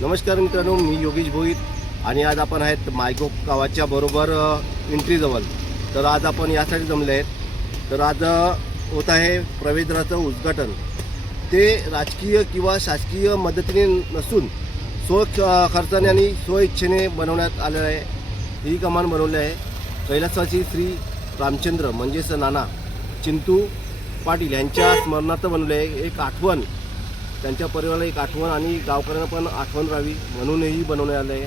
नमस्कार मित्रांनो, मी योगेश भोईर आणि आज आपण आहेत मायगो गावाच्या बरोबर एंट्रीजवळ. तर आज आपण यासाठी जमले आहेत. तर आज होत आहे प्रवेशद्वाराचं उद्घाटन. ते राजकीय किंवा शासकीय मदतीने नसून खर्चाने आणि इच्छेने बनवण्यात आलेलं आहे. ही कमान बनवली आहे कैलासवासी श्री रामचंद्र म्हणजेच नाना चिंतू पाटील यांच्या स्मरणार्थ बनवले आहे. एक आठवण, त्यांच्या परिवाराला एक आठवण आणि गावकऱ्यांना पण आठवण राहावी म्हणूनही बनवण्यात आलं आहे.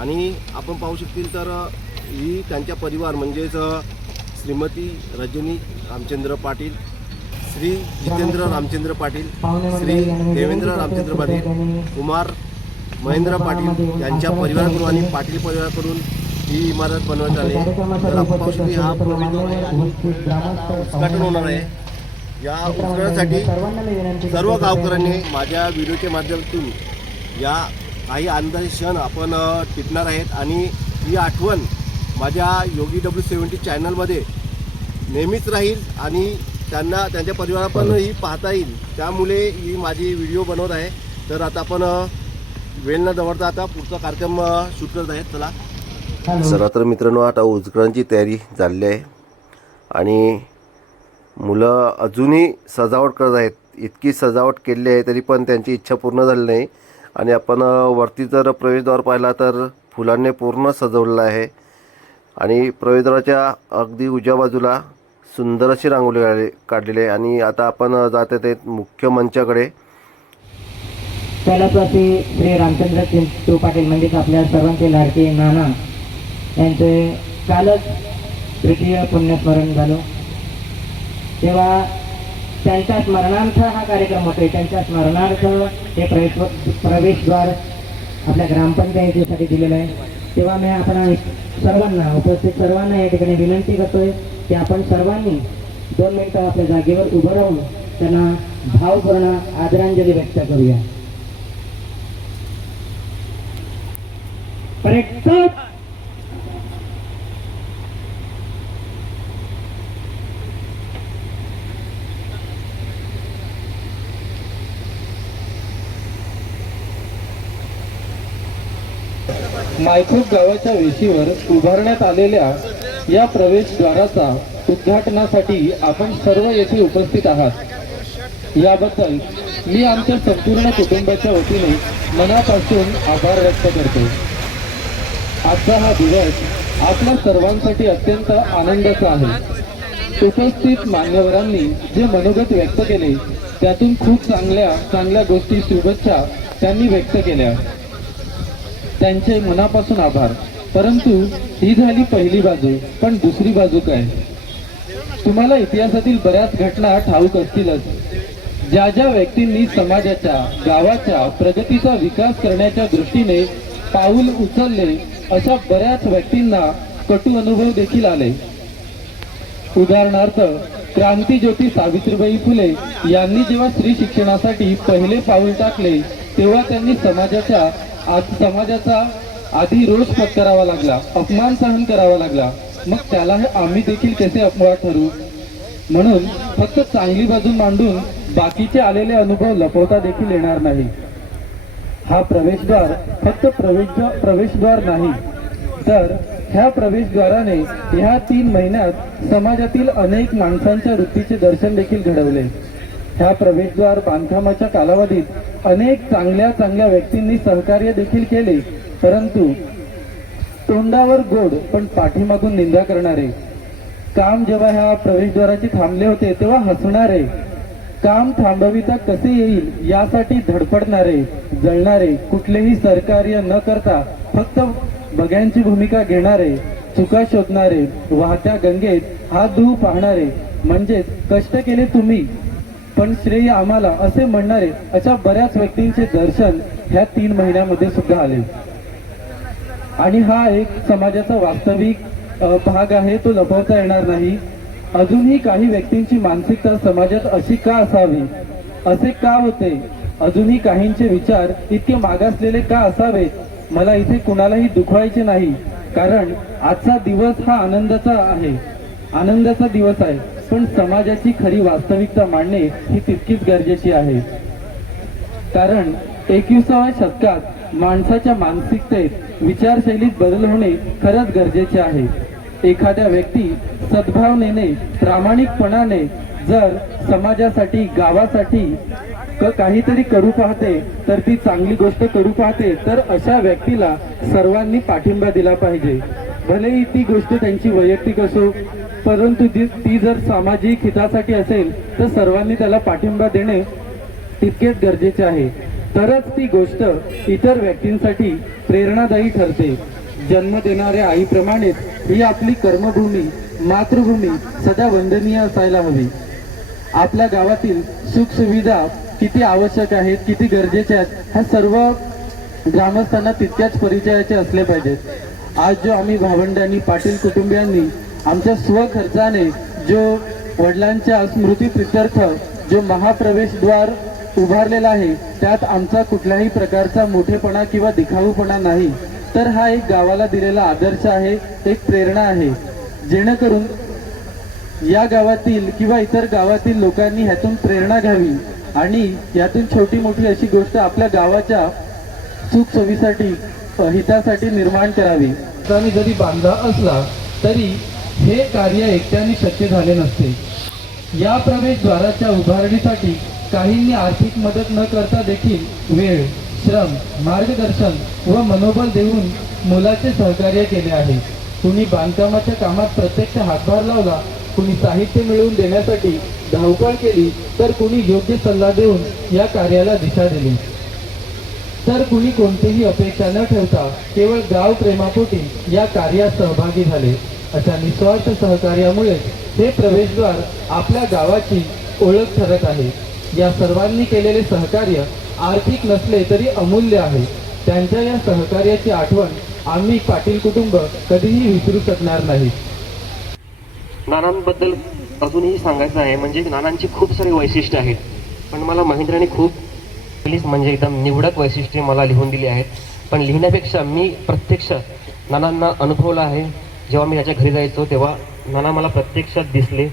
आणि आपण पाहू शकतील तर ही त्यांच्या परिवार म्हणजेच श्रीमती रजनी रामचंद्र पाटील, श्री जितेंद्र रामचंद्र पाटील, श्री देवेंद्र रामचंद्र पाटील, कुमार महेंद्र पाटील यांच्या परिवाराकडून आणि पाटील परिवाराकडून ही इमारत बनवण्यात आली आहे. तर आपण पाहू शकतो हा उद्घाटन होणार आहे. या उद्घाटनासाठी सर्व गावकऱ्यांनी माझ्या व्हिडिओच्या माध्यमातून या काही आनंदाचे क्षण आपण टिपणार आहेत आणि ही आठवण माझ्या योगी W70 चॅनलमध्ये नेहमीच राहील आणि त्यांना त्यांच्या परिवाराला पण ही पाहता येईल. त्यामुळे ही माझी व्हिडिओ बनवत आहे. तर आता आपण वेळ न दवडता आता पुढचा कार्यक्रम शूट करत आहेत. चला चला. तर मित्रांनो, आता उद्घाटनाची तयारी झालेली आहे आणि मुलं अजूनही सजावट करत आहेत. इतकी सजावट केली आहे तरी पण त्यांची इच्छा पूर्ण झाली नाही. आणि आपण वरती जर प्रवेशद्वार पाहिला तर फुलांनी पूर्ण सजवलेलं आहे आणि प्रवेशद्वाराच्या अगदी उजव्या बाजूला सुंदर अशी रांगोळी काढलेली आहे. आणि आता आपण जात आहेत मुख्य मंचाकडे. कैलासवासी श्री रामचंद्र चिंतू पाटील म्हणजेच आपल्या सर्वांचे लाडके नाना यांचे कालच तृतीय पुण्यस्मरण झालं. तेव्हा त्यांच्या स्मरणार्थ हा कार्यक्रम होतोय. त्यांच्या स्मरणार्थ हे प्रवेशद्वार आपल्या ग्रामपंचायतीसाठी दिलेलं आहे. तेव्हा मी आपण सर्वांना, उपस्थित सर्वांना या ठिकाणी विनंती करतोय की आपण सर्वांनी 2 मिनिटं आपल्या जागेवर उभं राहून त्यांना भावपूर्ण आदरांजली व्यक्त करूया. मायखोप गावाच्या वेशीवर उभारण्यात आलेल्या या प्रवेशद्वाराचा उद्घाटनासाठी आपण सर्व येथे उपस्थित आहात. याबद्दल मी आमच्या संपूर्ण कुटुंबाच्या वतीने मनापासून आभार व्यक्त करतो. आजचा हा दिवस आपल्या सर्वांसाठी अत्यंत आनंदाचा आहे. उपस्थित मान्यवरांनी जे मनोगत व्यक्त केले त्यातून खूप चांगल्या गोष्टी, शुभेच्छा त्यांनी व्यक्त केल्या. त्यांचे मनापासून आभार. परंतु ही झाली पहिली बाजू, पण दुसरी बाजू काय? तुम्हाला इतिहासातील बऱ्याच घटना ठाऊक असतीलच. ज्या ज्या व्यक्तींनी समाजाच्या, गावाच्या प्रगतीचा विकास करण्याच्या दृष्टीने पाऊल उचलले अशा बऱ्याच व्यक्तींना कटू अनुभव देखील आले. उदाहरणार्थ क्रांतिज्योती सावित्रीबाई फुले यांनी जेव्हा स्त्री शिक्षणासाठी पहिले पाऊल टाकले तेव्हा त्यांनी समाजाचा आधी रोष पत्करावा लागला, अपमान सहन करावा लागला. मग त्याला आम्ही देखील कसे अपवाद ठरू? म्हणून फक्त चांगली बाजू मांडून बाकीचे आलेले अनुभव लपवता देखील येणार नाही. हा प्रवेशद्वार फक्त प्रवेशद्वार नाही, तर ह्या प्रवेशद्वाराने ह्या 3 महिन्यात समाजातील अनेक माणसांच्या वृत्तीचे दर्शन देखील घडवले. ह्या प्रवेशद्वार बांधकामाच्या कालावधीत अनेक चांगल्या व्यक्तींनी सहकार्य देखील केले. परंतु तोंडावर गोड पण पाठीमागून निंदा करणारे, काम जेव्हा ह्या प्रवेशद्वाराचे थांबले होते तेव्हा हसणारे, काम थांबविता कसे येईल यासाठी धडपडणारे, जळणारे, कुठलेही सहकार्य न करता फक्त बघ्यांची भूमिका घेणारे, चुका शोधणारे, वाहत्या गंगेत हात धुवू पाहणारे, म्हणजेच कष्ट केले तुम्ही पण श्रेय आम्हाला असे म्हणणारे अशा बऱ्याच व्यक्तींचे दर्शन ह्या 3 महिन्यामध्ये सुद्धा आले. आणि हा एक समाजाचा वास्तविक भाग आहे, तो लपवता येणार नाही. अजूनही काही व्यक्तींची मानसिकता समाजात अशी का असावी, असे का होते, अजूनही काहींचे विचार इतके मागासलेले का असावेत? मला इथे कुणालाही दुखवायचे नाही, कारण आजचा दिवस हा आनंदाचा दिवस आहे. पण समाजाची खरी वास्तविकता मांडणे ही तितकीच गरजेची आहे. कारण 21व्या शतकात माणसाच्या मानसिकतेत विचारशैलीत बदल होणे खरंच गरजेचे आहे. एखाद्या व्यक्ती सद्भावनेने प्रामाणिकपणाने जर समाजासाठी गावासाठी काहीतरी करू पाहते तर ती चांगली गोष्ट करू पाहते, तर अशा व्यक्तीला सर्वांनी पाठिंबा दिला पाहिजे. भलेही ती गोष्ट त्यांची वैयक्तिक असो, परंतु ती जर सामाजिक हितासाठी असेल तर सर्वांनी त्याला पाठिंबा देणे तितकेच गरजेचे आहे. तरच ती गोष्ट इतर व्यक्तींसाठी प्रेरणादायी ठरते. जन्म देणाऱ्या आईप्रमाणेच ही आपली कर्मभूमी मातृभूमी सदा वंदनीय असायला हवी. आपल्या गावातील सुखसुविधा किती आवश्यक आहेत, किती गरजेच्या आहेत, ह्या सर्व ग्रामस्थांना तितक्याच परिचयाचे असले पाहिजेत. आज जो आम्ही भावंडांनी पाटील कुटुंबियांनी आमच्या स्वखर्चाने जो वडिलांच्या स्मृतीप्रित्यर्थ जो महाप्रवेशद्वार उभारलेला आहे, त्यात आमचा कुठल्याही प्रकारचा मोठेपणा किंवा दिखाऊपणा नाही, तर हा एक गावाला दिलेला आदर्श आहे, एक प्रेरणा आहे. जेणेकरून या गावातील किंवा इतर गावातील लोकांनी ह्यातून प्रेरणा घ्यावी आणि यातून छोटी मोठी अशी गोष्ट आपल्या गावाच्या सुखसोयीसाठी हितासाठी निर्माण करावी. आणि जरी बांधला असला तरी हे कार्य एकट्याने शक्य झाले नसते. या प्रवेशद्वाराच्या उभारणीसाठी काहींनी आर्थिक मदत न करता देखील वेळ, श्रम, मार्गदर्शन व मनोबल देऊन मोलाचे सहकार्य केले आहे. कुणी बांधकामाच्या कामात प्रत्यक्ष हातभार लावला, कुणी साहित्य मिळवून देण्यासाठी धावपळ केली, तर कुणी योग्य सल्ला देऊन या कार्याला दिशा दिली, तर कुणी कोणतीही अपेक्षा न ठेवता केवळ गाव प्रेमापोटी या कार्यात सहभागी झाले. अशा निस्वार्थ सहकार्यामुळे हे प्रवेशद्वार आपल्या गावाची ओळख ठरत आहे. या सर्वांनी केलेले सहकार्य आर्थिक नसले तरी अमूल्य आहे. त्यांच्या या सहकार्याची आठवण आम्ही पाटील कुटुंब कधीही विसरू शकणार नाही. नानांबद्दल अजूनही सांगायचं आहे, म्हणजे नानांची खूप सारी वैशिष्ट्ये आहेत, पण मला महेंद्राने खूप म्हणजे एकदम निवडक वैशिष्ट्ये मला लिहून दिली आहेत. पण लिहिण्यापेक्षा मी प्रत्यक्ष नानांना अनुभवलं आहे. जेव्हा मी त्याच्या घरी जायचो तेव्हा नाना मला प्रत्यक्षात दिसले.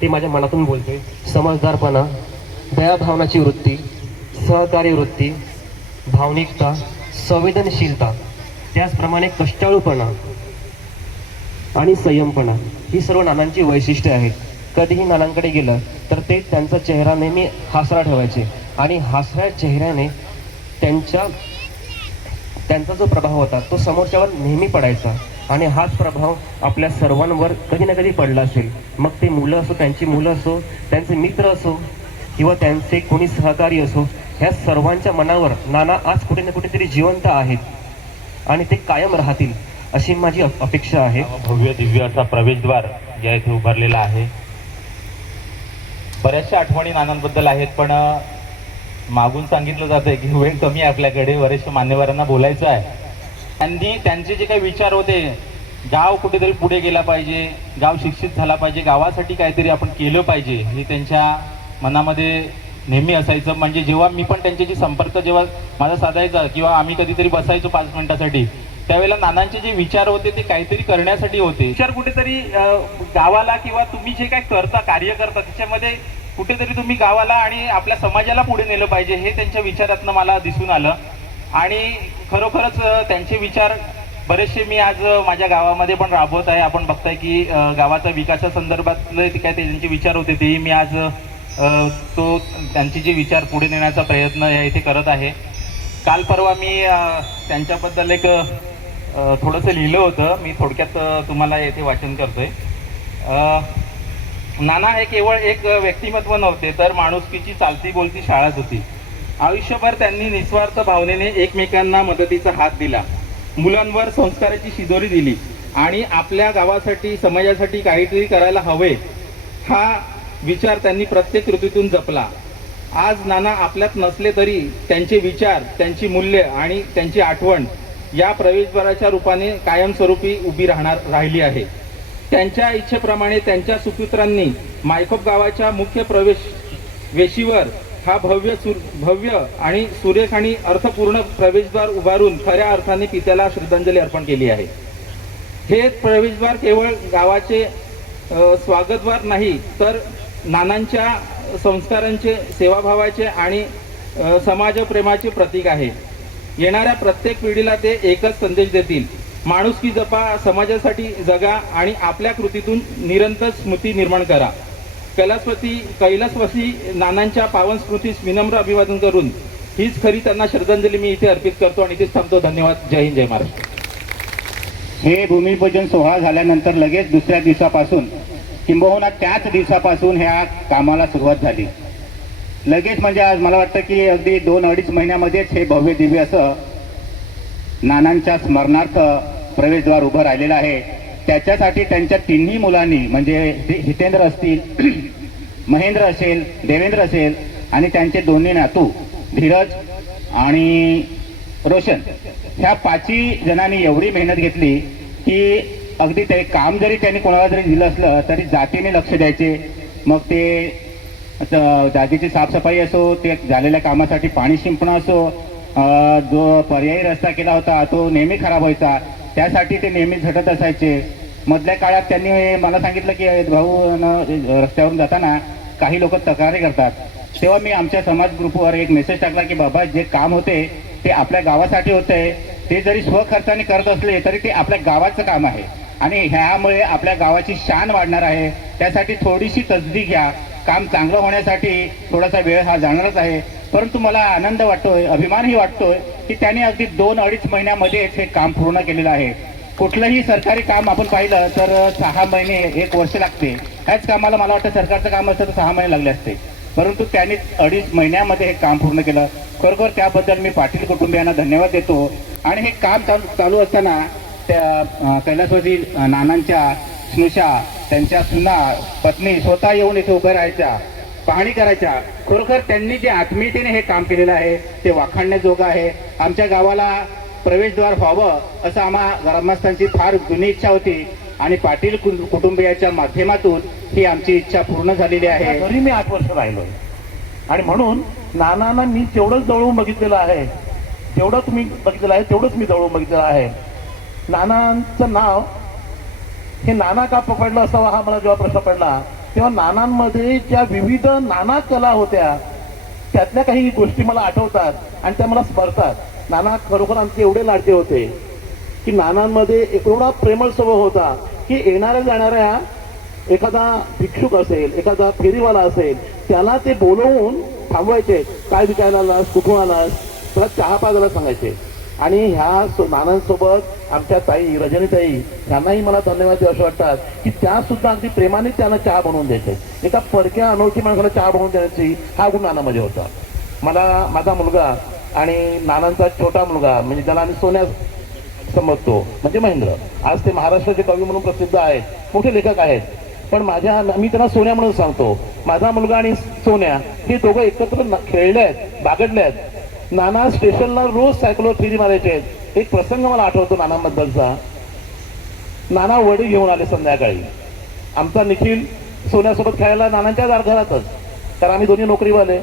ते माझ्या मनातून बोलते. समजदारपणा, दयाभावनाची वृत्ती, सहकार्य वृत्ती, भावनिकता, संवेदनशीलता, त्याचप्रमाणे कष्टाळूपणा आणि संयमपणा, ही सर्व नानांची वैशिष्ट्ये आहेत. कधीही नानांकडे गेलं तर ते त्यांचा चेहरा नेहमी हसरा ठेवायचे आणि हसऱ्या चेहऱ्याने त्यांचा जो प्रभाव होता तो समोरच्यावर नेहमी पडायचा आणि हाच प्रभाव आपल्या सर्वांवर कधी ना कधी पडला असेल. मग ते मुलं असो, त्यांची मुलं असो, त्यांचे मित्र असो किंवा त्यांचे कोणी सहकारी असो, ह्या सर्वांच्या मनावर नाना आज कुठे ना कुठेतरी जिवंत आहेत आणि ते कायम राहतील अशी माझी अपेक्षा आहे. भव्य दिव्य असा प्रवेशद्वार या इथे उभारलेला आहे. बऱ्याचशा आठवणी नानांबद्दल आहेत, पण मागून सांगितलं जातंय की वेळ कमी आहे आपल्याकडे, बरेचशा मान्यवरांना बोलायचं आहे. त्यांचे जे काही विचार होते, गाव कुठेतरी पुढे गेला पाहिजे, गाव शिक्षित झाला पाहिजे, गावासाठी काहीतरी आपण केलं पाहिजे, हे त्यांच्या मनामध्ये नेहमी असायचं. म्हणजे जेव्हा मी पण त्यांच्याशी संपर्क जेव्हा माझा साधायचा किंवा आम्ही कधीतरी बसायचो 5 मिनिटासाठी, त्यावेळेला नानांचे जे विचार होते ते काहीतरी करण्यासाठी होते. विचार कुठेतरी गावाला किंवा तुम्ही जे काही करता, कार्य करता, त्याच्यामध्ये कुठेतरी तुम्ही गावाला आणि आपल्या समाजाला पुढे नेलं पाहिजे, हे त्यांच्या विचारातनं मला दिसून आलं. आणि खरोखरच त्यांचे विचार बरेचसे मी आज माझ्या गावामध्ये पण राबवत आहे. आपण बघताय की गावाच्या विकासासंदर्भातले ते काय त्यांचे विचार होते तेही मी आज त्यांचे जे विचार पुढे नेण्याचा प्रयत्न या इथे करत आहे. काल परवा मी त्यांच्याबद्दल एक थोडंसं लिहिलं होतं, मी थोडक्यात तुम्हाला येथे वाचन करतोय. नाना हे केवळ एक व्यक्तिमत्व नव्हते, तर माणुसकीची चालती बोलती शाळाच होती. आयुष्यभर त्यांनी निस्वार्थ भावनेने एकमेकांना मदतीचा हात दिला, मुलांवर संस्काराची शिदोरी दिली आणि आपल्या गावासाठी समाजासाठी काहीतरी करायला हवे हा विचार त्यांनी प्रत्येक ऋतूतून जपला. आज नाना आपल्यात नसले तरी त्यांचे विचार, त्यांची मूल्य आणि त्यांची आठवण या प्रवेशद्वाराच्या रूपाने कायमस्वरूपी उभी राहिली आहे. त्यांच्या इच्छेप्रमाणे त्यांच्या सुपुत्रांनी मायखोप गावाच्या मुख्य वेशीवर हा भव्य आणि सुरेख आणि अर्थपूर्ण प्रवेशद्वार उभारून खऱ्या अर्थाने पित्याला श्रद्धांजली अर्पण केली आहे. हे प्रवेशद्वार केवळ गावाचे स्वागतद्वार नाही, तर नानांच्या संस्कारांचे, सेवाभावाचे आणि समाजप्रेमाचे प्रतीक आहे. येणाऱ्या प्रत्येक पिढीला ते एकच संदेश देतील, माणुसकी जपा, समाजासाठी जगा आणि आपल्या कृतीतून निरंतर स्मृती निर्माण करा. कैलासवासी नानांच्या पावन स्मृतीस विनम्र अभिवादन करून हीच खरी त्यांना श्रद्धांजली मी इथे अर्पित करतो आणि इथेच थांबतो. धन्यवाद. जय हिंद, जय महाराष्ट्र. हे भूमिपूजन सोहळा झाल्यानंतर लगेच दुसऱ्या दिवसापासून किंबहुना त्याच दिवसापासून ह्या कामाला सुरुवात झाली. लगेच म्हणजे आज मला वाटतं की अगदी 2-2.5 महिन्यामध्येच हे भव्य दिव्य असं नानांच्या स्मरणार्थ प्रवेशद्वार उभं राहिलेलं आहे. त्याच्यासाठी त्यांच्या तिन्ही मुलांनी म्हणजे हितेंद्र असतील, महेंद्र असेल, देवेंद्र असेल आणि त्यांचे दोन्ही नातू धीरज आणि रोशन, ह्या 5 जणांनी एवढी मेहनत घेतली की अगदी ते काम जरी त्यांनी कोणाला जरी दिलं असलं तरी जातीने लक्ष द्यायचे. मग ते जागेची साफसफाई असो, ते झालेल्या कामासाठी पाणी शिंपणं असो, जो पर्यायी रस्ता केला होता तो नेहमी खराब व्हायचा, त्यासाठी ते नेहमी झटत असायचे. मधल्या काळात त्यांनी मला सांगितलं की भाऊ रस्त्यावरून जाताना काही लोक तक्रारी करतात. तेव्हा मी आमच्या समाज ग्रुपवर एक मेसेज टाकला की बाबा जे काम होते ते आपल्या गावासाठी होते, ते जरी स्वखर्चाने करत असले तरी ते आपल्या गावाचं काम आहे आणि ह्यामुळे आपल्या गावाची शान वाढणार आहे. त्यासाठी थोडीशी तसदी घ्या. काम चांगलं होण्यासाठी थोडासा वेळ हा जाणारच आहे, परंतु मला आनंद वाटतोय, अभिमानही वाटतोय की त्यांनी अगदी 2-2.5 महिन्यामध्येच हे काम पूर्ण केलेलं आहे. कुठलंही सरकारी काम आपण पाहिलं तर 6 महिने 1 वर्ष लागते. ह्याच कामाला मला वाटतं सरकारचं काम असतं तर 6 महिने लागले असते, परंतु त्यांनी 2.5 महिन्यामध्ये हे काम पूर्ण केलं. खरोखर त्याबद्दल मी पाटील कुटुंबियांना धन्यवाद देतो. आणि हे काम चालू असताना त्या कैलासवासी नानांच्या स्नुषा, त्यांच्या सुना पत्नी स्वतः येऊन इथे उभ्या राहायच्या, पाहणी करायच्या. खरोखर त्यांनी जे आत्मीयतेने हे काम केलेलं आहे ते वाखाणण्याजोगं आहे. आमच्या गावाला प्रवेशद्वार व्हावं असं आम्हा ग्रामस्थांची फार जुनी इच्छा होती आणि पाटील कुटुंबियाच्या माध्यमातून ही आमची इच्छा पूर्ण झालेली आहे. घरी मी 8 वर्ष राहिलोय आणि म्हणून नानांना मी तेवढंच जवळून बघितलेलं आहे, जेवढं तुम्ही बघितलेलं आहे तेवढंच मी जवळून बघितलेलं आहे. नानांचं नाव हे नाना का पकडलं असावं हा मला जेव्हा प्रश्न पडला तेव्हा नानांमध्ये ज्या विविध नाना कला होत्या त्यातल्या काही गोष्टी मला आठवतात आणि त्या मला स्मरतात. नाना खरोखर आमचे एवढे लाडके होते की नानांमध्ये एक एवढा प्रेमळ स्वभाव होता की येणाऱ्या जाणाऱ्या एखादा भिक्षुक असेल, एखादा फेरीवाला असेल, त्याला ते बोलवून थांबवायचे. काय विकायला आलास, कुठून आलास, त्याला चहा पाजायला सांगायचे. आणि ह्या नानांसोबत आमच्या ताई रजनीताई यांनाही मला धन्यवाद द्यावे वाटतात की त्या सुद्धा अगदी प्रेमाने त्यांना चहा बनवून द्यायचे. एका परक्या अनोळखी माणसाला चहा बनवून द्यायची हा गुण नानामध्ये होता. मला माझा मुलगा आणि नानांचा छोटा मुलगा म्हणजे ज्याला आम्ही सोन्या समजतो म्हणजे महेंद्र, आज ते महाराष्ट्राचे कवी म्हणून प्रसिद्ध आहेत, मोठे लेखक आहेत. पण मी त्यांना सोन्या म्हणून सांगतो. माझा मुलगा आणि सोन्या हे दोघं एकत्र खेळले आहेत, बागडले आहेत. नाना स्टेशनला रोज सायकलवर फेरी मारायचे आहेत. एक प्रसंग मला आठवतो नानांबद्दलचा. नाना वडी घेऊन आले संध्याकाळी. आमचा निखिल सोन्यासोबत खेळायला नानांच्या घरातच, कारण आम्ही दोन्ही नोकरीवाले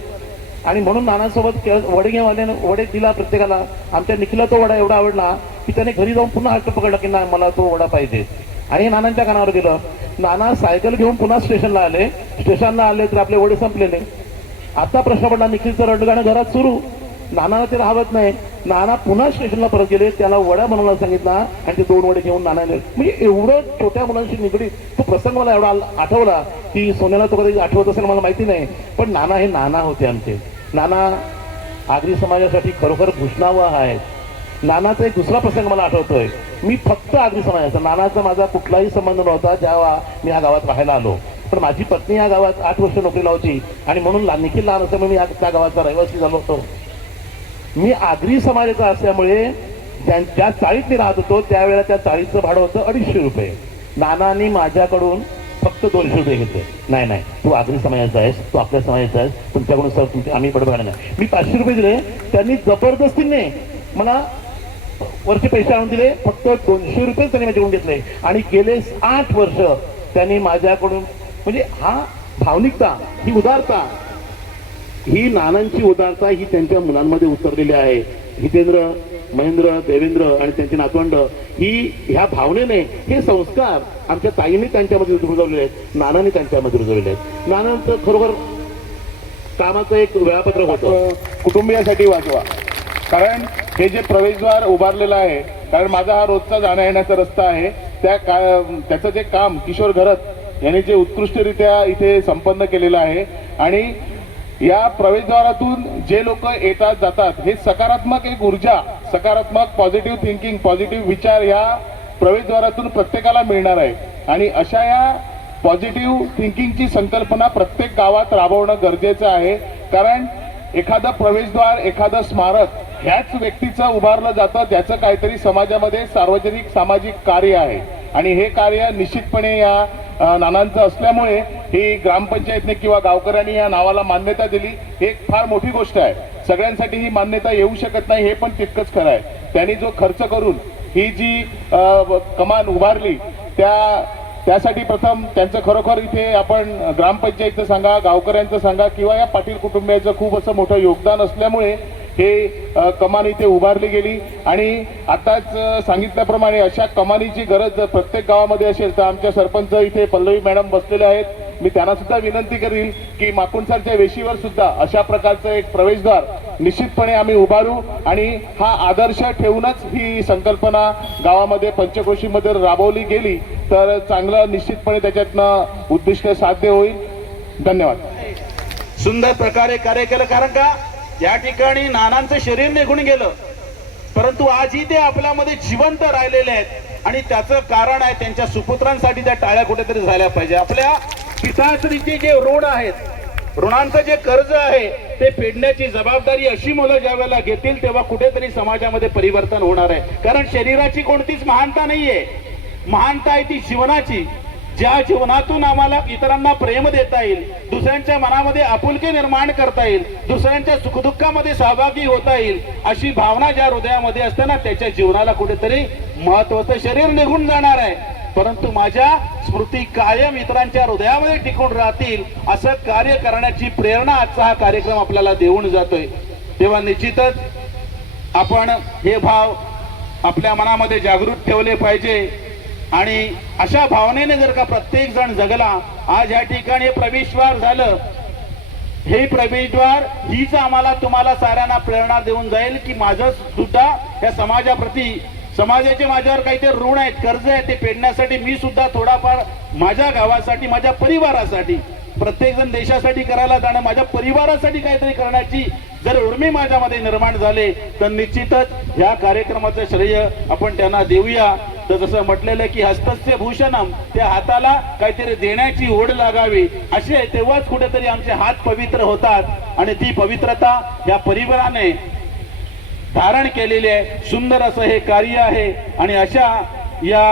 आणि म्हणून नानांसोबत वडे घेऊन आले. वडे दिला प्रत्येकाला. आमच्या निखिलला तो वडा एवढा आवडला की त्याने घरी जाऊन पुन्हा हट्ट पकडला की नाही मला तो वडा पाहिजे आणि नानांच्या कानावर दिलं. नाना सायकल घेऊन पुन्हा स्टेशनला आले. स्टेशनला आले तर आपले वडे संपलेले. आता प्रश्न पडला, निखिलचं रडगाणं घरात सुरू. नानाला ते राहत नाही. नाना पुन्हा स्टेशनला परत गेले, त्याला वडा बनवायला सांगितला आणि ते 2 वडे घेऊन नानाने, म्हणजे एवढं छोट्या मुलांशी निगडीत तो प्रसंग मला एवढा आठवला की सोन्याला तो कधी आठवत असेल मला माहिती नाही, पण नाना हे नाना होते आमचे. नाना आगरी समाजासाठी खरोखर घुसणावं आहे. नानाचा एक दुसरा प्रसंग मला आठवतोय. मी फक्त आगरी समाजाचा, नानाचा माझा कुठलाही संबंध नव्हता जेव्हा मी या गावात राहायला आलो. पण माझी पत्नी या गावात 8 वर्ष नोकरीला होती आणि म्हणून निखिल लहान असल्यामुळे मी त्या गावाचा रहिवासी झालो होतो. मी आगरी समाजाचा असल्यामुळे ज्या चाळीत मी राहत होतो त्यावेळेला त्या चाळीचं भाडं होतं 250 रुपये. नानांनी माझ्याकडून फक्त 200 रुपये घेतले. नाही तू आगरी समाजाचा आहेस, तू आपल्या समाजाचा आहेस, तुमच्याकडून सर आम्ही बडबड नाही. मी 500 रुपये दिले. त्यांनी जबरदस्तीने मला वरचे पैसे आणून दिले. फक्त 200 रुपये त्यांनी माझ्याकडून घेतले आणि गेले 8 वर्ष त्यांनी माझ्याकडून, म्हणजे हा भावनिकता, ही उदारता, ही नानांची उदारता ही त्यांच्या मुलांमध्ये उतरलेली आहे. हितेंद्र, महेंद्र, देवेंद्र आणि त्यांचे नातवंड ही ह्या भावनेने हे संस्कार आमच्या ताईने त्यांच्यामध्ये रुजवलेले आहेत, नानांनी त्यांच्यामध्ये रुजवलेले आहेत. नानांचं खरोखर कामाचं एक वेळापत्रक होतं, कुटुंबियासाठी वाचवा. कारण हे जे प्रवेशद्वार उभारलेलं आहे, कारण माझा हा रोजचा जाण्या येण्याचा रस्ता आहे, त्याचं जे काम किशोर घरत यांनी जे उत्कृष्टरित्या इथे संपन्न केलेलं आहे आणि या प्रवेशद्वारातून जे लोक येतात जातात हे सकारात्मक एक ऊर्जा, सकारात्मक पॉझिटिव्ह थिंकिंग, पॉझिटिव्ह विचार या प्रवेशद्वारातून प्रत्येकाला मिळणार आहे आणि अशा या पॉझिटिव्ह थिंकिंगची संकल्पना प्रत्येक गावात राबवणं गरजेचं आहे. कारण एखादं प्रवेशद्वार, एखादं स्मारक ह्याच व्यक्तीचं उभारलं जातं ज्याचं काहीतरी समाजामध्ये सार्वजनिक सामाजिक कार्य आहे आणि हे कार्य निश्चितपणे या नानांचं असल्यामुळे ही ग्रामपंचायतने किंवा गावकऱ्यांनी या नावाला मान्यता दिली ही एक फार मोठी गोष्ट आहे. सगळ्यांसाठी ही मान्यता येऊ शकत नाही हे पण तितकंच खरं आहे. त्यांनी जो खर्च करून ही जी कमान उभारली त्यासाठी प्रथम त्यांचं खरोखर इथे आपण ग्रामपंचायतचं सांगा, गावकऱ्यांचं सांगा किंवा या पाटील कुटुंबियाचं खूप असं मोठं योगदान असल्यामुळे हे कमान इथे उभारली गेली आणि आताच सांगितल्याप्रमाणे अशा कमानीची गरज जर प्रत्येक गावामध्ये असेल तर आमच्या सरपंच इथे पल्लवी मॅडम बसलेले आहेत, मी त्यांना सुद्धा विनंती करील की माकुणसारच्या वेशीवर सुद्धा अशा प्रकारचं एक प्रवेशद्वार निश्चितपणे आम्ही उभारू आणि हा आदर्श ठेवूनच ही संकल्पना गावामध्ये पंचक्रोशीमध्ये राबवली गेली तर चांगलं निश्चितपणे त्याच्यातनं उद्दिष्ट साध्य होईल. धन्यवाद. सुंदर प्रकारे कार्य केलं, कारण का या ठिकाणी नानांचं शरीर निघून गेलं परंतु आजही ते आपल्यामध्ये जिवंत राहिलेले आहेत आणि त्याचं कारण आहे त्यांच्या सुपुत्रांसाठी त्या टाळ्या कुठेतरी झाल्या पाहिजे. आपल्या पिताश्रीचे जे ऋण आहेत, ऋणांचं जे कर्ज आहे ते फेडण्याची जबाबदारी अशी मुलं ज्या वेळेला घेतील तेव्हा कुठेतरी समाजामध्ये परिवर्तन होणार आहे. कारण शरीराची कोणतीच महानता नाहीये, महानता आहे ती जीवनाची. ज्या जीवनातून आम्हाला इतरांना प्रेम देता येईल, दुसऱ्यांच्या मनामध्ये आपुलकी निर्माण करता येईल, दुसऱ्यांच्या सुखदुःखामध्ये सहभागी होता येईल, अशी भावना ज्या हृदयामध्ये असते ना त्याच्या जीवनाला कुठेतरी महत्वाचं शरीर निघून जाणार आहे परंतु माझ्या स्मृती कायम इतरांच्या हृदयामध्ये टिकून राहतील असं कार्य करण्याची प्रेरणा आजचा हा कार्यक्रम आपल्याला देऊन जातोय. तेव्हा निश्चितच आपण हे भाव आपल्या मनामध्ये जागृत ठेवले पाहिजे आणि अशा भावनेने जर का प्रत्येक जण जगला, आज या ठिकाणी प्रवेशद्वार झालं, हे प्रवेशद्वार हीच आम्हाला तुम्हाला साऱ्यांना प्रेरणा देऊन जाईल की माझं सुद्धा या समाजाप्रती, समाजाचे माझ्यावर काहीतरी ऋण आहेत, कर्ज आहे, ते फेडण्यासाठी मी सुद्धा थोडाफार माझ्या गावासाठी, माझ्या परिवारासाठी, प्रत्येक जण देशासाठी करायला जाणं, माझ्या परिवारासाठी काहीतरी करण्याची जर उर्मी माझ्यामध्ये निर्माण झाले तर निश्चितच ह्या कार्यक्रमाचं श्रेय आपण त्यांना देऊया. तर जसं म्हटलेलं की हस्तस्य भूषणम, त्या हाताला काहीतरी देण्याची ओढ लागावी असे तेव्हाच कुठेतरी आमचे हात पवित्र होतात आणि ती पवित्रता या परिवाराने धारण केलेली आहे. सुंदर असं हे कार्य आहे आणि अशा या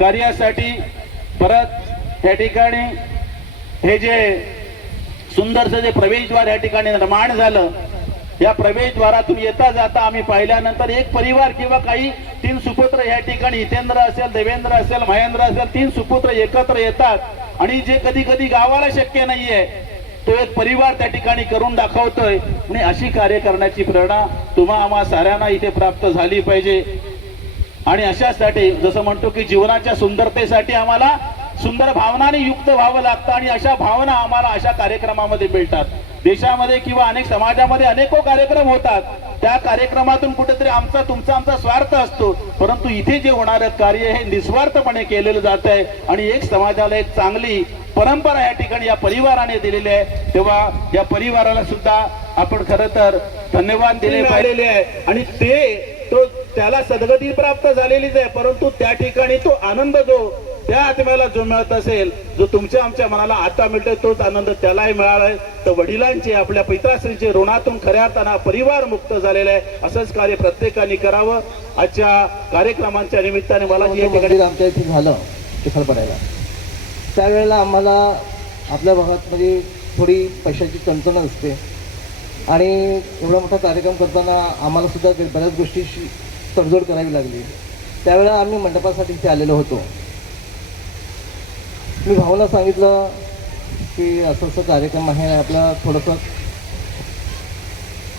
कार्यासाठी परत या ठिकाणी हे जे सुंदरसं जे प्रवेशद्वार या ठिकाणी निर्माण झालं, या प्रवेशद्वारातून येता जाता आम्ही पाहिल्यानंतर एक परिवार किंवा काही 3 सुपुत्र या ठिकाणी, हितेंद्र असेल, देवेंद्र असेल, महेंद्र असेल, 3 सुपुत्र एकत्र येतात आणि जे कधी कधी गावाला शक्य नाहीये तो एक परिवार त्या ठिकाणी करून दाखवतोय आणि अशी कार्य करण्याची प्रेरणा तुम्हा आम्हा साऱ्यांना इथे प्राप्त झाली पाहिजे. आणि अशासाठी जसं म्हणतो की जीवनाच्या सुंदरतेसाठी आम्हाला सुंदर भावनाने युक्त व्हावं लागतं आणि अशा भावना आम्हाला अशा कार्यक्रमामध्ये मिळतात. देशामध्ये किंवा अनेक समाजामध्ये अनेको कार्यक्रम होतात, त्या कार्यक्रमातून कुठेतरी आमचा तुमचा स्वार्थ असतो परंतु इथे जे होणारं कार्य हे निस्वार्थपणे केलेलं जात आहे आणि एक समाजाला एक चांगली परंपरा या ठिकाणी या परिवाराने दिलेली आहे. तेव्हा या परिवाराला सुद्धा आपण खरं तर धन्यवाद दिले पाहिलेले आहे आणि त्याला सद्गती प्राप्त झालेलीच आहे परंतु त्या ठिकाणी तो आनंद जो त्या आत्म्याला जो मिळत असेल, जो तुमच्या आमच्या मनाला आता मिळतोय तोच आनंद त्यालाही मिळालाय. तर वडिलांचे, आपल्या पिताश्रींचे ऋणातून खऱ्या अर्थानं परिवार मुक्त झालेला आहे. असंच कार्य प्रत्येकाने करावं. आजच्या कार्यक्रमांच्या निमित्ताने मला जे मंदिर आमच्या इथे झालं चिखलपड्याला, त्यावेळेला आम्हाला आपल्या भागात म्हणजे थोडी पैशाची चणचण असते आणि एवढा मोठा कार्यक्रम करताना आम्हाला सुद्धा बऱ्याच गोष्टीची तडजोड करावी लागली. त्यावेळेला आम्ही मंडपासाठी इथे आलेलो होतो. मी भाऊला सांगितलं की असं असं कार्यक्रम आहे, आपला थोडंसं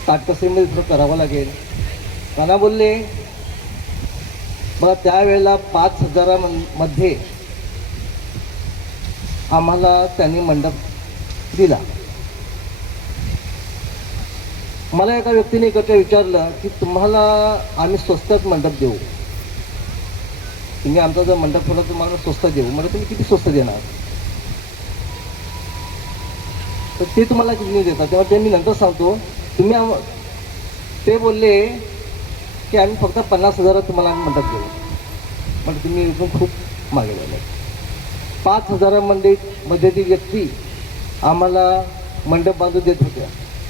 काटकसरीमध्ये थोडं करावं लागेल. काना बोलले बघा त्यावेळेला 5,000 आम्हाला त्यांनी मंडप दिला. मला एका व्यक्तीने इकडच्या विचारलं की तुम्हाला आम्ही स्वस्तात मंडप देऊ, तुम्ही आमचा जर मंडप ठेवला तुम्हाला स्वस्तात देऊ. म्हणजे तुम्ही किती स्वस्त देणार, तर ते तुम्हाला किती देतात. तेव्हा ते मी नंतर सांगतो. ते बोलले की आम्ही फक्त 50,000 तुम्हाला आम्ही मंडप देऊ. म्हणजे तुम्ही इथून खूप मागे झाले. 5,000 मध्ये ती व्यक्ती आम्हाला मंडप बांधून देत होत्या.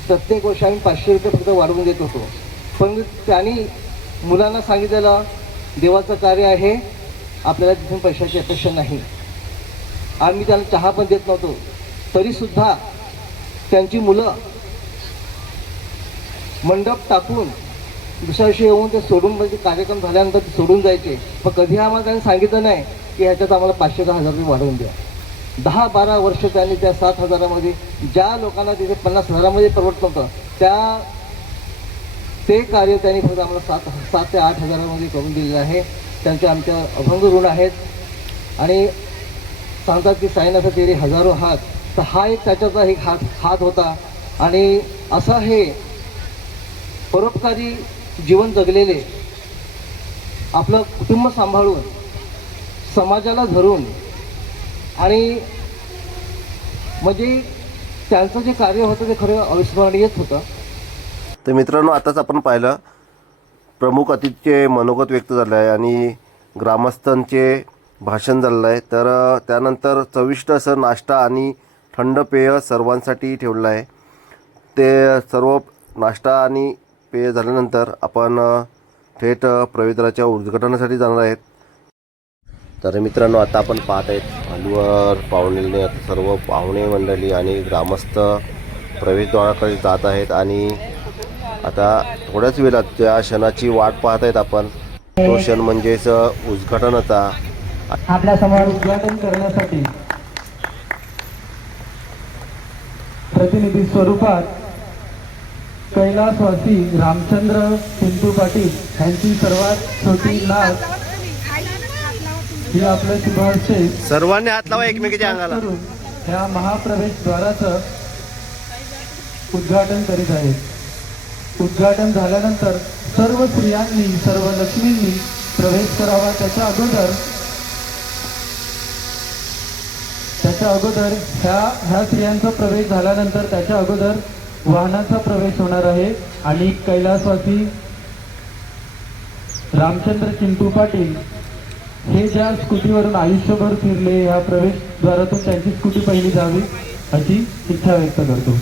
प्रत्येक वर्षी आम्ही 500 रुपये फक्त वाढवून देत होतो. पण त्यांनी मुलांना सांगितलेलं देवाचं कार्य आहे, आपल्याला तिथून पैशाची अपेक्षा नाही. आम्ही त्यांना चहा पण देत नव्हतो. तरीसुद्धा त्यांची मुलं मंडप टाकून दुसऱ्या दिवशी येऊन ते सोडून, म्हणजे कार्यक्रम झाल्यानंतर ते सोडून जायचे. पण कधी आम्हाला त्यांनी सांगितलं नाही की ह्याच्यात आम्हाला 500 का 1000 रुपये वाढवून द्या. 10-12 वर्ष त्यांनी त्या 7,000 ज्या लोकांना तिथे 50,000 परवडत नव्हतं ते कार्य त्यांनी फक्त आम्हाला 7 ते 8,000 करून दिलेलं आहे. त्यांचे आमच्या अभंग ऋण आहेत. आणि सांगतात की साईनाथ तेरे हजारो हात, तर हा एक त्याच्याचा एक हात होता. आणि असं हे परोपकारी जीवन जगलेले, आपलं कुटुंब सांभाळून, समाजाला धरून, आणि म्हणजे त्यांचं जे कार्य होतं ते खरं अविस्मरणीयच होतं. तर मित्रांनो, आताच आपण पाहिलं प्रमुख अतिथीचे मनोगत व्यक्त झालं आहे आणि ग्रामस्थांचे भाषण झालेलं आहे. तर त्यानंतर चविष्ट असं नाश्ता आणि थंड पेय सर्वांसाठी ठेवलं आहे. ते सर्व नाश्ता आणि पेय झाल्यानंतर आपण थेट प्रवेशद्वाराच्या उद्घाटनासाठी जाणार आहेत. तर मित्रांनो, आता आपण पाहत आहेत हॉलवर पाहुणे, सर्व पाहुणे मंडळी आणि ग्रामस्थ प्रवेशद्वाराकडे जात आहेत. आणि आता थोड्याच वेळात त्या क्षणाची वाट पाहत आहेत आपण. तो क्षण म्हणजेच उद्घाटनाचा. आपल्या समोर उद्घाटन करण्यासाठी प्रतिनिधी स्वरूपात कैलासवासी रामचंद्र चिंटू पाटील यांची सर्वात छोटी नात ही आपल्या शुभारचे सर्वांनी हात लावा एकमेकाच्या अंगाला. ह्या महाप्रवेशद्वाराचं उद्घाटन करीत आहेत. उद्घाटन झाल्यानंतर सर्व स्त्रियांनी, सर्व लक्ष्मींनी प्रवेश करावा. त्याच्या अगोदर ह्या स्त्रियांचा प्रवेश झाल्यानंतर त्याच्या अगोदर वाहनाचा प्रवेश होणार आहे. आणि कैलासवासी रामचंद्र चिंटू पाटील हे ज्या स्कूटीवरून आयुष्यभर फिरले, ह्या प्रवेशद्वारातून त्यांची स्कूटी पहिली जावी अशी इच्छा व्यक्त करतो.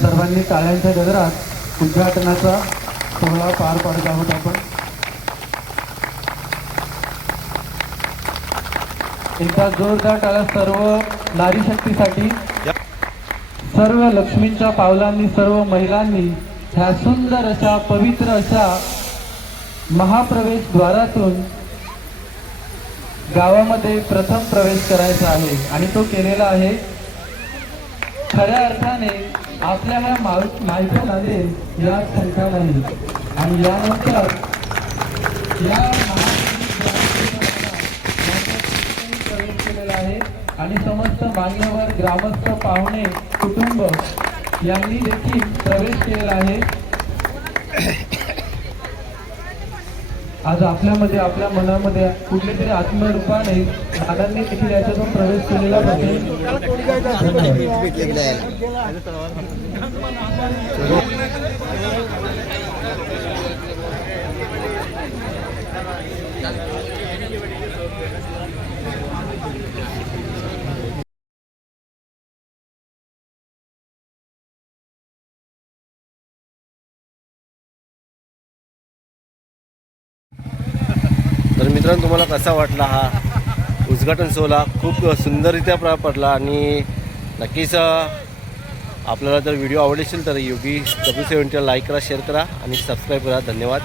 सर्वांनी टाळ्यांच्या गजरात उद्घाटनाचा सोहळा पार पाडत आहोत आपण. एकदा जोरदार टाळ्या सर्व नारी शक्तीसाठी. सर्व लक्ष्मींच्या पावलांनी, सर्व महिलांनी ह्या सुंदर अशा, पवित्र अशा महाप्रवेशद्वारातून गावामध्ये प्रथम प्रवेश करायचा आहे. आणि तो केलेला आहे. खऱ्या अर्थाने आपल्या ह्या मायका नांदेल या संख्या नाही. आणि यानंतर या प्रवेश केलेला आहे. आणि समस्त मान्यवर, ग्रामस्थ, पाहुणे, कुटुंब यांनी देखील प्रवेश केलेला आहे. आज आपल्यामध्ये, आपल्या मनामध्ये कुठल्या तरी आत्मरूपाने दादांनी देखील याच्यातून प्रवेश केलेला आहे. तर मित्रांनो, तुम्हाला कसा वाटला हा उद्घाटन सोहळा? खूप सुंदररित्या पार पडला. आणि नक्कीच आपल्याला जर व्हिडिओ आवडेल तर योगी W70 लाईक करा, शेअर करा आणि सबस्क्राईब करा. धन्यवाद.